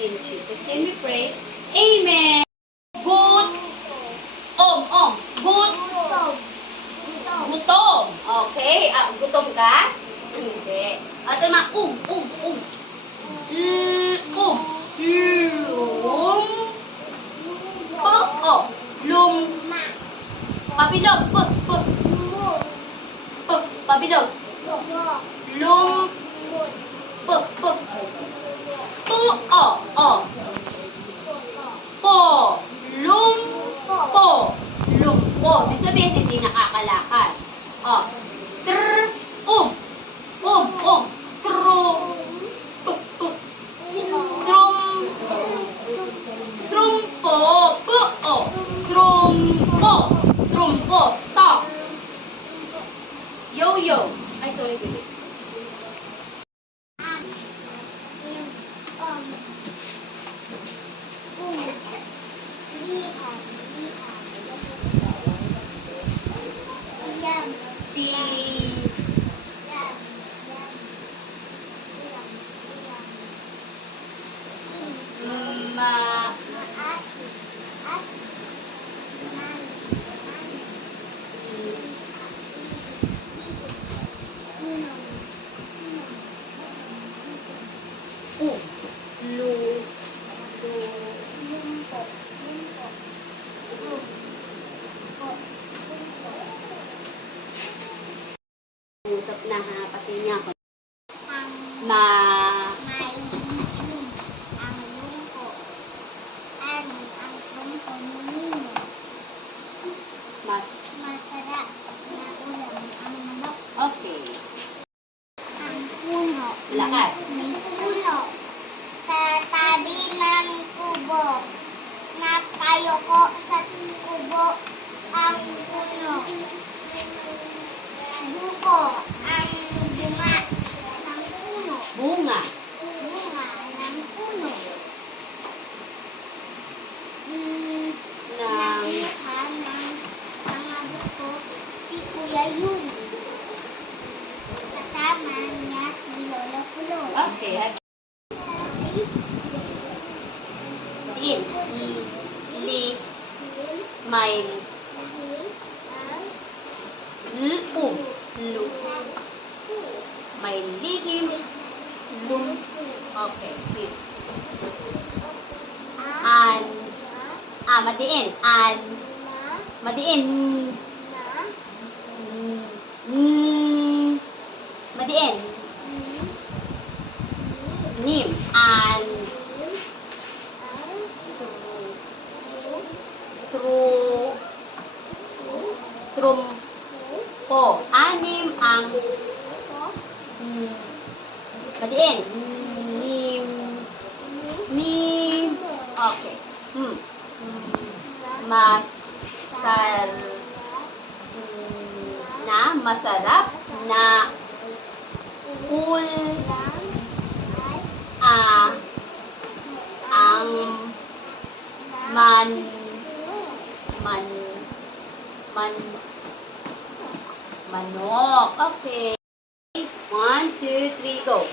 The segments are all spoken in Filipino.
in Jesus' name we pray. Amen. Gut. Om. Gut. Gutom. Okay. Gutom ka? Hindi. Ito naman. Lum. Lum. Pabilog. Pabilog. Lum. Lumpo. Ibig sabihin, hindi nakakalakad. Trumpo. Talk. Yo-yo. Ay, sorry, baby. Usap na ha, pati nga ako. Mailitin ang lungko. Ano ang lungko ninyo? Masarap na ulam ang manok. Okay. Ang puno. Lakas. May puno. Sa tabi ng kubo. Napayoko sa kubo ang puno. Buko ang bunga ng puno. Bunga. Bunga ng puno. Nakuha ng mga buko si Kuya Yun. Kasama niya si Lolo Kulo. Okay. In. May. Lu. May lihim. Lum. Okay. See. Madiin. Madiin. Madiin. Nim. Trumpo. Anim ang madiin. Okay. Masarap na ang manok. Okay. 1, 2, 3, go.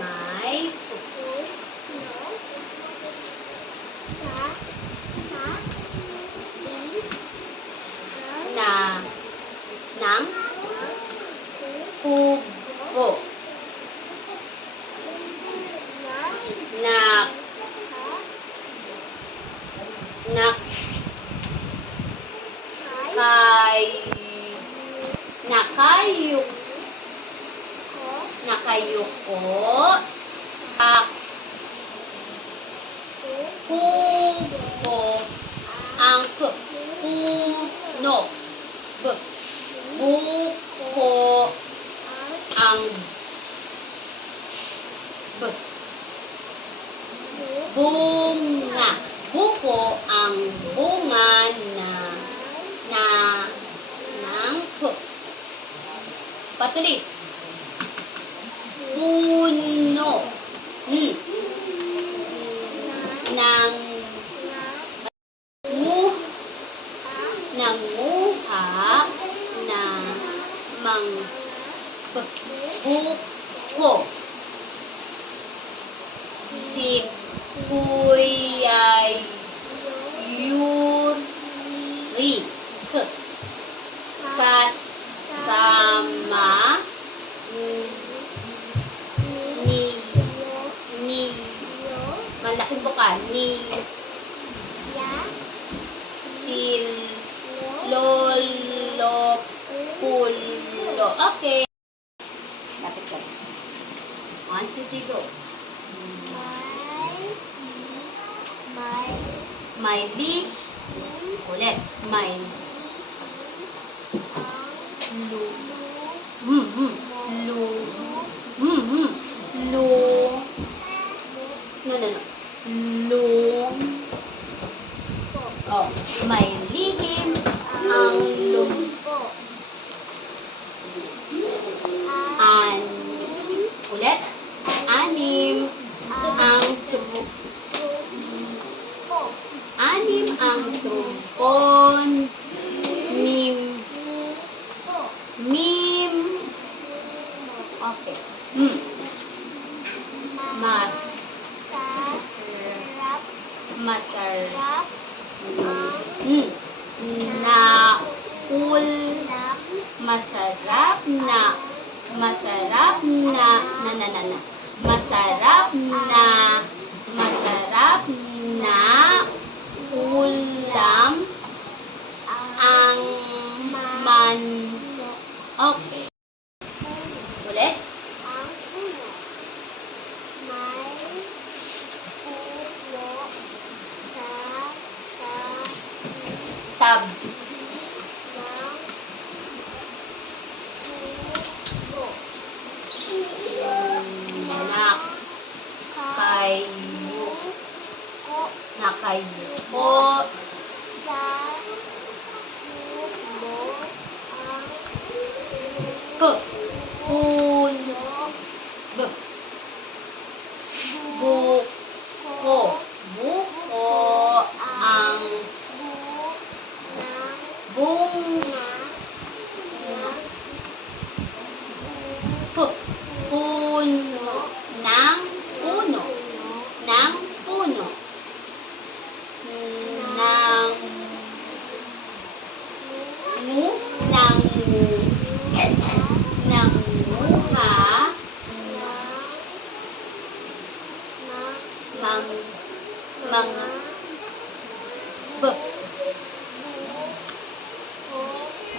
May ng kubo. Nakayuko sa kubo ang puno. Buko ang bunga. Buko ang bunga ng patulis. Puno. Nanguha na buko Kuyay. Yuri. Kasama. Ni. Malaking bukal. Ni. Sil. Lolo. Pulo. Okay. Lapit ka. 1, 2, 3, go. May li. Ulit. May lu. Lu. Lu. No. Lu. Oh, may lihim ang lumpo. Ulit. Anim ang Anim ang trumpon. Mim. Okay. Masarap. Masarap na. Masarap na ulam ang Okay. Ulit. Tab. Nakayuko buko ang puno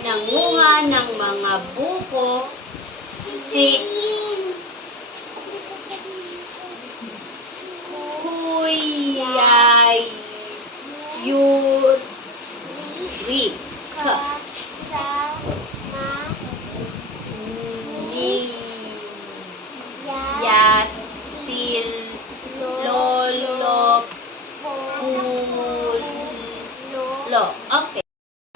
nangunga ng mga buko Kuyay Yuri Yasil Lolo Pulo. Okay.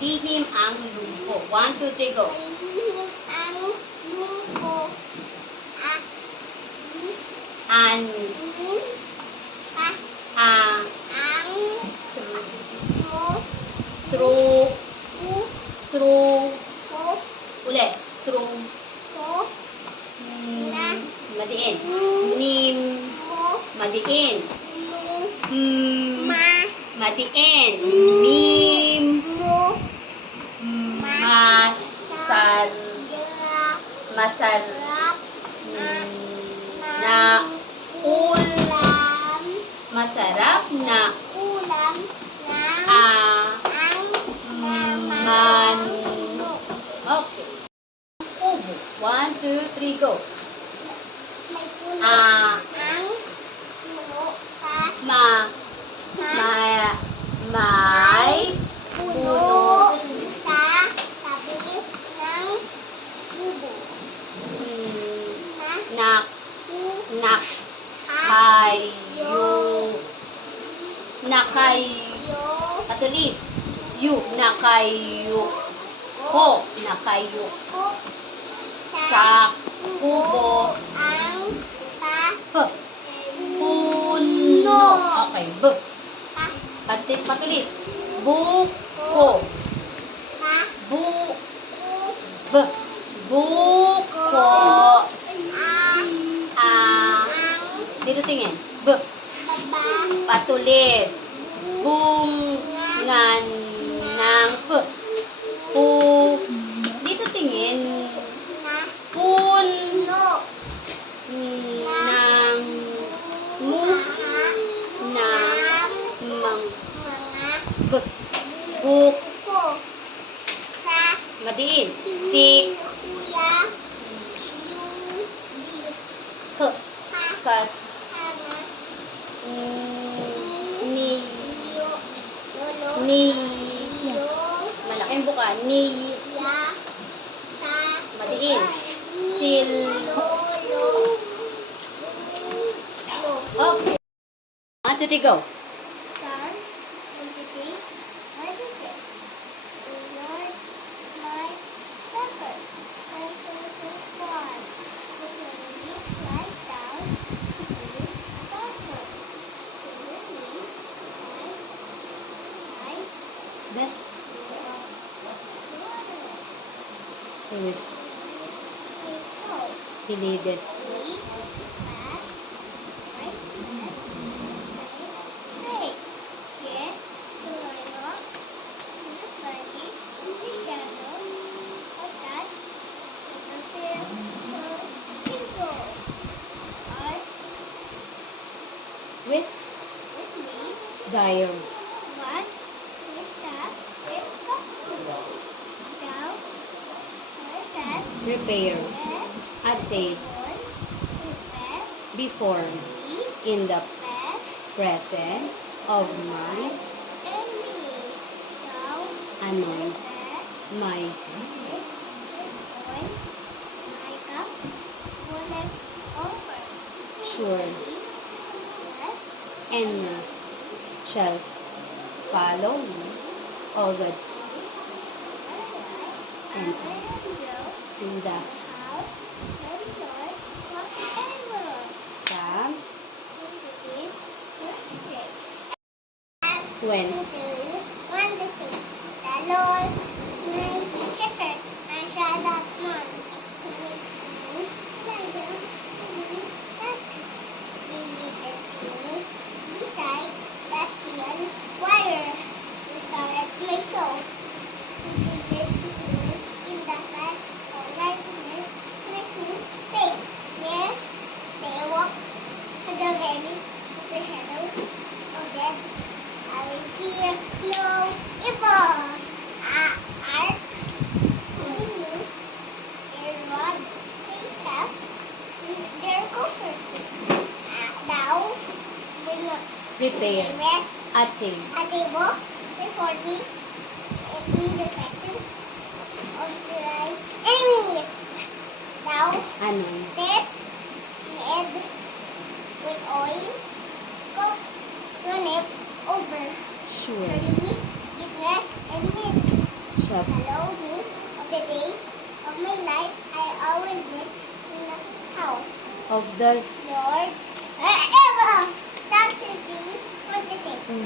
Lihim ang lumpo. 1, 2, 3, go. Ulit. Madiin. Madiin. Madiin. Masarap na ulam. Masarap na ulam Okay. Ubo. 1, 2, 3, go. May puno sa tabi ng kubo. Patulis. Nakayuko sa kubo ang puno. Okay, patulis. Buko. Buko. Dito tingin. Patulis. Bungan ng P. Pu. Dito tingin. Pun. Nang. Ngu. Na. Mang. B. Buk. Madiin. Si. K. Kas. Ni. Ni. Malaking buka. Ni. Madiin. Sil. Okay. 1, 2, 3, go. Psalms 23, 26. The Lord my shepherd, I shall not want. He will lead right down to green pastures. He will lead beside Best. water. First. His soul He leadeth. lead past right hand. Say, yet do I walk in the valleys in the shadow of death, and fear no evil. Art With with me, dire. what is that and comfort? Thou hast Prepare. as At say. one who best Before. me In the best presence of my enemy. Thou anoint. hast My sure. And shall follow me all the and through the Psalms 20. The Lord my shepherd, I shall not want. He makes me lie down in green pastures. He leadeth me beside the still water. Restored my soul. He leadeth me in the path of righteousness. Makes me safe. Yea, they walk through the valley of the shadow of death. I will fear no evil. Art with me, their rod, their staff, their comfort. Thou will not Prepare. rest At say. a table before me in the presence of thy enemies. Thou Anoint. this head with oil, cup runneth over. Sure. Surely goodness and mercy Shall follow me of the days of my life. I will live in the house, of the Lord, forever. Psalm 50, 26.